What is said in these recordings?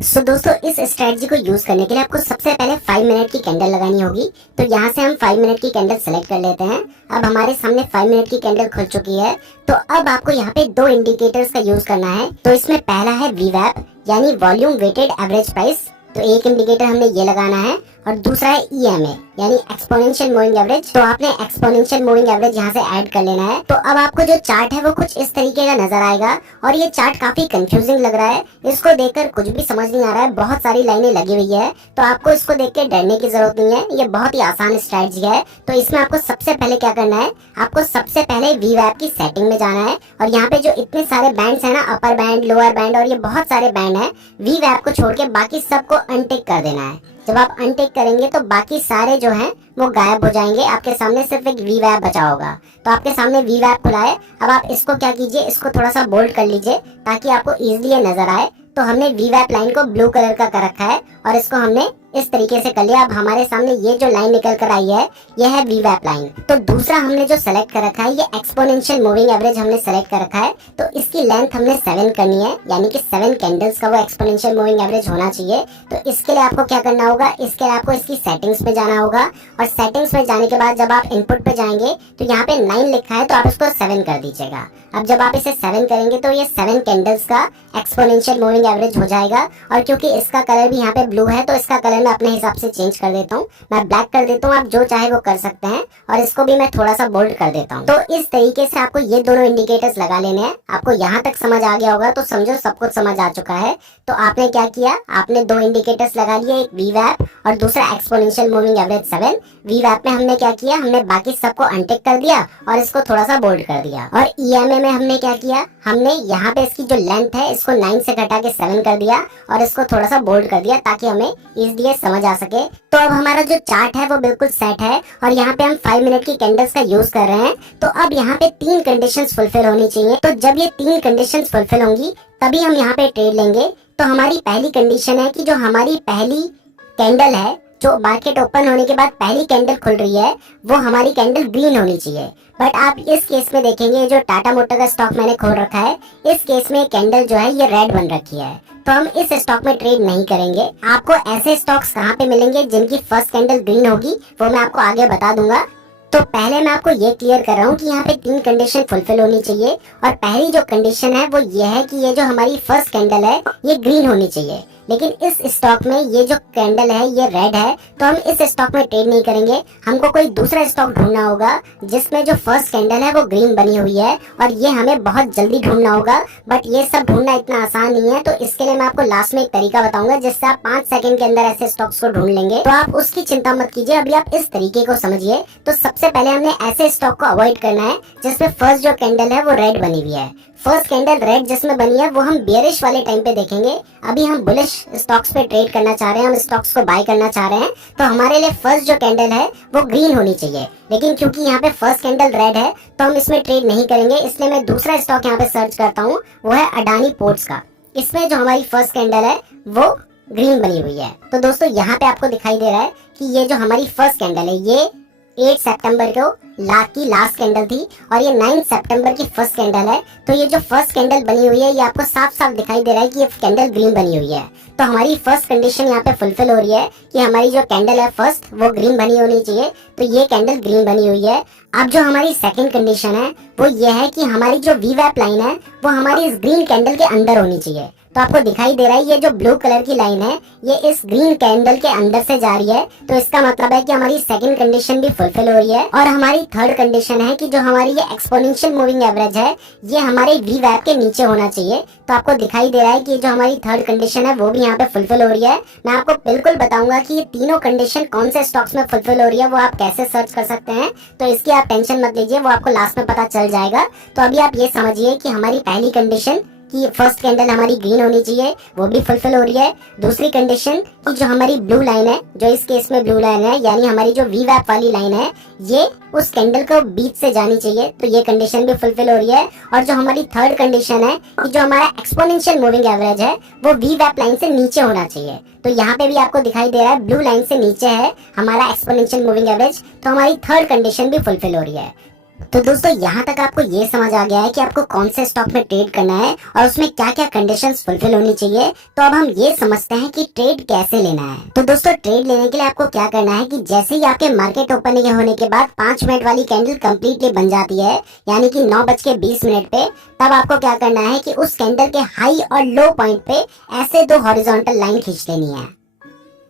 दोस्तों इस स्ट्रेटजी को यूज करने के लिए आपको सबसे पहले 5 मिनट की कैंडल लगानी होगी। तो यहाँ से हम 5 मिनट की कैंडल सेलेक्ट कर लेते हैं। अब हमारे सामने 5 मिनट की कैंडल खुल चुकी है। तो अब आपको यहाँ पे दो इंडिकेटर्स का यूज करना है। तो इसमें पहला है VWAP यानी वॉल्यूम वेटेड एवरेज प्राइस। तो एक इंडिकेटर हमने ये लगाना है और दूसरा है EMA यानी एक्सपोनेंशियल मूविंग एवरेज। तो आपने एक्सपोनेंशियल मूविंग एवरेज यहाँ से ऐड कर लेना है। तो अब आपको जो चार्ट है वो कुछ इस तरीके का नजर आएगा और ये चार्ट काफी कंफ्यूजिंग लग रहा है। इसको देखकर कुछ भी समझ नहीं आ रहा है, बहुत सारी लाइनें लगी हुई है। तो आपको इसको देख के डरने की जरूरत नहीं है, ये बहुत ही आसान स्ट्रेटजी है। तो इसमें आपको सबसे पहले क्या करना है, आपको सबसे पहले VWAP की सेटिंग में जाना है और यहाँ पे जो इतने सारे बैंड्स है ना, अपर बैंड, लोअर बैंड और ये बहुत सारे बैंड है, VWAP को छोड़ के बाकी सबको अनटिक कर देना है। जब आप अनटिक करेंगे तो बाकी सारे जो हैं वो गायब हो जाएंगे, आपके सामने सिर्फ एक VWAP बचा होगा। तो आपके सामने VWAP खुला है। अब आप इसको क्या कीजिए, इसको थोड़ा सा बोल्ड कर लीजिए ताकि आपको इजीली ये नजर आए। तो हमने VWAP लाइन को ब्लू कलर का कर रखा है और इसको हमने इस तरीके से कर लिया। अब हमारे सामने ये जो लाइन निकल कर आई है ये है VWAP लाइन। तो दूसरा हमने जो सेलेक्ट कर रखा है ये एक्सपोनेंशियल मूविंग एवरेज हमने सेलेक्ट कर रखा है। तो इसकी लेंथ हमने 7 करनी है, यानी कि 7 कैंडल्स का वो एक्सपोनेंशियल मूविंग एवरेज होना चाहिए। तो इसके लिए आपको क्या करना होगा, इसके लिए आपको इसकी सेटिंग्स पे जाना होगा और सेटिंग्स में जाने के बाद जब आप इनपुट पे जाएंगे तो यहाँ पे 9 लिखा है, तो आप इसको 7 कर दीजिएगा। अब जब आप इसे 7 करेंगे तो ये 7 कैंडल्स का एक्सपोनेंशियल मूविंग एवरेज हो जाएगा। और क्योंकि इसका कलर भी यहाँ पे ब्लू है तो इसका कलर मैं अपने हिसाब से चेंज कर देता हूँ, मैं ब्लैक कर देता हूँ, आप जो चाहे वो कर सकते हैं। और इसको भी मैं थोड़ा सा बोल्ड कर देता हूँ। तो इस तरीके से आपको ये दोनों इंडिकेटर्स लगा लेने हैं। आपको यहाँ तक समझ आ गया होगा तो समझो सब कुछ समझ आ चुका है। तो आपने क्या किया, आपने दो इंडिकेटर्स लगा लिए, एक VWAP और दूसरा एक्सपोनेंशियल मूविंग एवरेज 7। VWAP में हमने क्या किया, हमने बाकी सबको अनटिक कर दिया और इसको थोड़ा सा बोल्ड कर दिया। और EMA में हमने क्या किया, हमने यहाँ पे इसकी जो लेंथ है इसको 9 से घटा के 7 कर दिया और इसको थोड़ा सा बोल्ड कर दिया ताकि हमें इजीली समझ आ सके। तो अब हमारा जो चार्ट है वो बिल्कुल सेट है और यहाँ पे हम 5 मिनट की कैंडल्स का यूज कर रहे हैं। तो अब यहाँ पे 3 कंडीशंस फुलफिल होनी चाहिए। तो जब ये 3 कंडीशंस फुलफिल होंगी तभी हम यहाँ पे ट्रेड लेंगे। तो हमारी पहली कंडीशन है कि जो हमारी पहली कैंडल है, जो मार्केट ओपन होने के बाद पहली कैंडल खुल रही है, वो हमारी कैंडल ग्रीन होनी चाहिए। बट आप इस केस में देखेंगे, जो टाटा मोटर का स्टॉक मैंने खोल रखा है, इस केस में कैंडल जो है ये रेड बन रखी है। तो हम इस स्टॉक में ट्रेड नहीं करेंगे। आपको ऐसे स्टॉक्स कहाँ पे मिलेंगे जिनकी फर्स्ट कैंडल ग्रीन होगी, वो मैं आपको आगे बता दूंगा। तो पहले मैं आपको ये क्लियर कर रहा हूँ कि यहाँ पे 3 कंडीशन फुलफिल होनी चाहिए। और पहली जो कंडीशन है वो ये है कि ये जो हमारी फर्स्ट कैंडल है ये ग्रीन होनी चाहिए। लेकिन इस स्टॉक में ये जो कैंडल है ये रेड है, तो हम इस स्टॉक में ट्रेड नहीं करेंगे। हमको कोई दूसरा स्टॉक ढूंढना होगा जिसमें जो फर्स्ट कैंडल है वो ग्रीन बनी हुई है और ये हमें बहुत जल्दी ढूंढना होगा। बट ये सब ढूंढना इतना आसान नहीं है। तो इसके लिए मैं आपको लास्ट में एक तरीका बताऊंगा जिससे आप 5 सेकंड के अंदर ऐसे स्टॉक्स को ढूंढ लेंगे। तो आप उसकी चिंता मत कीजिए, अभी आप इस तरीके को समझिए। तो सबसे पहले हमने ऐसे स्टॉक को अवॉइड करना है जिसमें फर्स्ट जो कैंडल है वो रेड बनी हुई है। फर्स्ट कैंडल रेड जिसमें बनी है वो हम बेयरिश वाले टाइम पे देखेंगे। अभी हम बुलिश स्टॉक्स पे ट्रेड करना चाह रहे हैं, हम स्टॉक्स को बाय करना चाह रहे हैं। तो हमारे लिए फर्स्ट जो कैंडल है वो ग्रीन होनी चाहिए। लेकिन क्योंकि यहाँ पे फर्स्ट कैंडल रेड है तो हम इसमें ट्रेड नहीं करेंगे। इसलिए मैं दूसरा स्टॉक यहाँ पे सर्च करता हूँ, वो है अडानी पोर्ट्स का। इसमें जो हमारी फर्स्ट कैंडल है वो ग्रीन बनी हुई है। तो दोस्तों यहाँ पे आपको दिखाई दे रहा है कि ये जो हमारी फर्स्ट कैंडल है ये 8 सितंबर को लास्ट कैंडल थी और ये 9 सितंबर की फर्स्ट कैंडल है। तो ये जो फर्स्ट कैंडल बनी हुई है ये आपको साफ साफ दिखाई दे रहा है कि ये कैंडल ग्रीन बनी हुई है। तो हमारी फर्स्ट कंडीशन यहाँ पे फुलफिल हो रही है कि हमारी जो कैंडल है फर्स्ट वो ग्रीन बनी होनी चाहिए। तो ये कैंडल ग्रीन बनी हुई है। अब जो हमारी सेकंड कंडीशन है वो ये है कि हमारी जो VWAP लाइन है वो हमारी इस ग्रीन कैंडल के अंदर होनी चाहिए। तो आपको दिखाई दे रहा है ये जो ब्लू कलर की लाइन है ये इस ग्रीन कैंडल के अंदर से जा रही है। तो इसका मतलब है कि हमारी सेकंड कंडीशन भी फुलफिल हो रही है। और हमारी थर्ड कंडीशन है कि जो हमारी ये एक्सपोनेंशियल मूविंग एवरेज है ये हमारे VWAP के नीचे होना चाहिए। तो आपको दिखाई दे रहा है कि जो हमारी थर्ड कंडीशन है वो भी यहाँ पे फुलफिल हो रही है। मैं आपको बिल्कुल बताऊंगा कि ये तीनों कंडीशन कौन से स्टॉक्स में फुलफिल हो रही है, वो आप कैसे सर्च कर सकते हैं। तो इसकी आप टेंशन मत लीजिए, वो आपको लास्ट में पता चल जाएगा। तो अभी आप ये समझिए कि हमारी पहली कंडीशन कि फर्स्ट कैंडल हमारी ग्रीन होनी चाहिए वो भी फुलफिल हो रही है। दूसरी कंडीशन कि जो हमारी ब्लू लाइन है, जो इस केस में ब्लू लाइन है यानी हमारी जो VWAP वाली लाइन है ये उस कैंडल को बीच से जानी चाहिए। तो ये कंडीशन भी फुलफिल हो रही है। और जो हमारी थर्ड कंडीशन है कि जो हमारा एक्सपोनेंशियल मूविंग एवरेज है वो VWAP लाइन से नीचे होना चाहिए। तो यहाँ पे भी आपको दिखाई दे रहा है ब्लू लाइन से नीचे है हमारा एक्सपोनेंशियल मूविंग एवरेज। तो हमारी थर्ड कंडीशन भी फुलफिल हो रही है। तो दोस्तों यहाँ तक आपको ये समझ आ गया है कि आपको कौन से स्टॉक में ट्रेड करना है और उसमें क्या क्या कंडीशंस फुलफिल होनी चाहिए। तो अब हम ये समझते हैं कि ट्रेड कैसे लेना है। तो दोस्तों ट्रेड लेने के लिए आपको क्या करना है कि जैसे ही आपके मार्केट ओपनिंग होने के बाद 5 मिनट वाली कैंडल कंप्लीटली बन जाती है, यानी कि 9:20 पे, तब आपको क्या करना है कि उस कैंडल के हाई और लो पॉइंट पे ऐसे दो हॉरिजॉन्टल लाइन खींच लेनी है।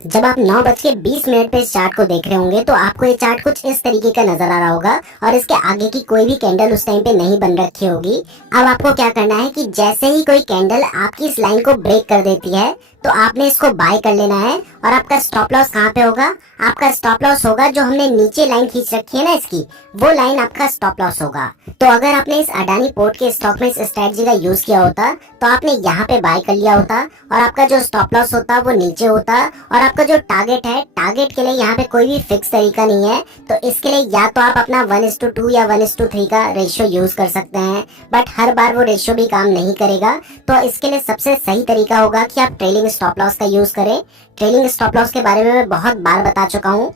जब आप 9:20 पे इस चार्ट को देख रहे होंगे तो आपको ये चार्ट कुछ इस तरीके का नजर आ रहा होगा और इसके आगे की कोई भी कैंडल उस टाइम पे नहीं बन रखी होगी। अब आपको क्या करना है कि जैसे ही कोई कैंडल आपकी इस लाइन को ब्रेक कर देती है तो आपने इसको बाय कर लेना है। और आपका स्टॉप लॉस कहाँ पे होगा? आपका स्टॉप लॉस होगा जो हमने नीचे लाइन खींच रखी है ना, इसकी वो लाइन आपका स्टॉप लॉस होगा। तो अगर आपने इस अडानी पोर्ट के स्टॉक में इस स्ट्रेटजी का यूज किया होता तो आपने यहाँ पे बाय कर लिया होता और आपका जो स्टॉप लॉस होता वो नीचे होता और आपका जो टारगेट है, टारगेट के लिए यहाँ पे कोई भी फिक्स तरीका नहीं है। तो इसके लिए या तो आप अपना 1:2 या 1:3 का रेशियो यूज कर सकते हैं, बट हर बार वो रेशियो भी काम नहीं करेगा। तो इसके लिए सबसे सही तरीका होगा कि आप ट्रेलिंग स्टॉप लॉस का यूज करें। ट्रेलिंग स्टॉप लॉस के बारे में मैं बहुत बार बता चुका हूँ।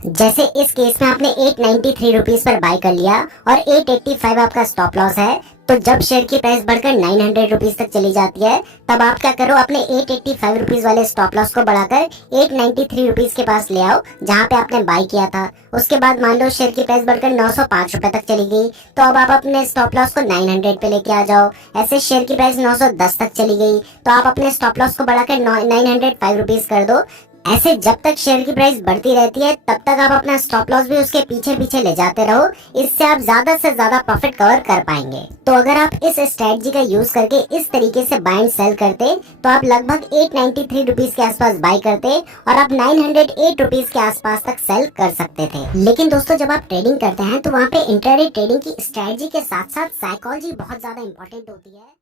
जैसे इस केस में आपने 893 रुपीज पर बाय कर लिया और 885 आपका स्टॉप लॉस है। तो जब शेयर की प्राइस बढ़कर 900 रुपीज तक चली जाती है तब आप क्या करो, अपने 885 रुपीज वाले स्टॉप लॉस को बढ़ाकर 893 रुपीज के पास ले आओ जहां पे आपने बाय किया था। उसके बाद मान लो शेयर की प्राइस बढ़कर 905 रुपए तक चली गई तो अब आप अपने स्टॉप लॉस को 900 पे लेके आ जाओ। ऐसे शेयर की प्राइस 910 तक चली गई तो आप अपने स्टॉप लॉस को बढ़ाकर 905 रुपीज कर दो। ऐसे जब तक शेयर की प्राइस बढ़ती रहती है तब तक आप अपना स्टॉप लॉस भी उसके पीछे पीछे ले जाते रहो। इससे आप ज्यादा से ज्यादा प्रॉफिट कवर कर पाएंगे। तो अगर आप इस स्ट्रेटजी का यूज करके इस तरीके से बाय एंड सेल करते तो आप लगभग 893 रुपीज के आसपास बाय करते और आप 908 रुपीज के आसपास तक सेल कर सकते थे। लेकिन दोस्तों जब आप ट्रेडिंग करते हैं तो वहाँ पे इंट्राडे ट्रेडिंग की स्ट्रेटजी के साथ साथ साइकोलॉजी बहुत ज्यादा इंपॉर्टेंट होती है।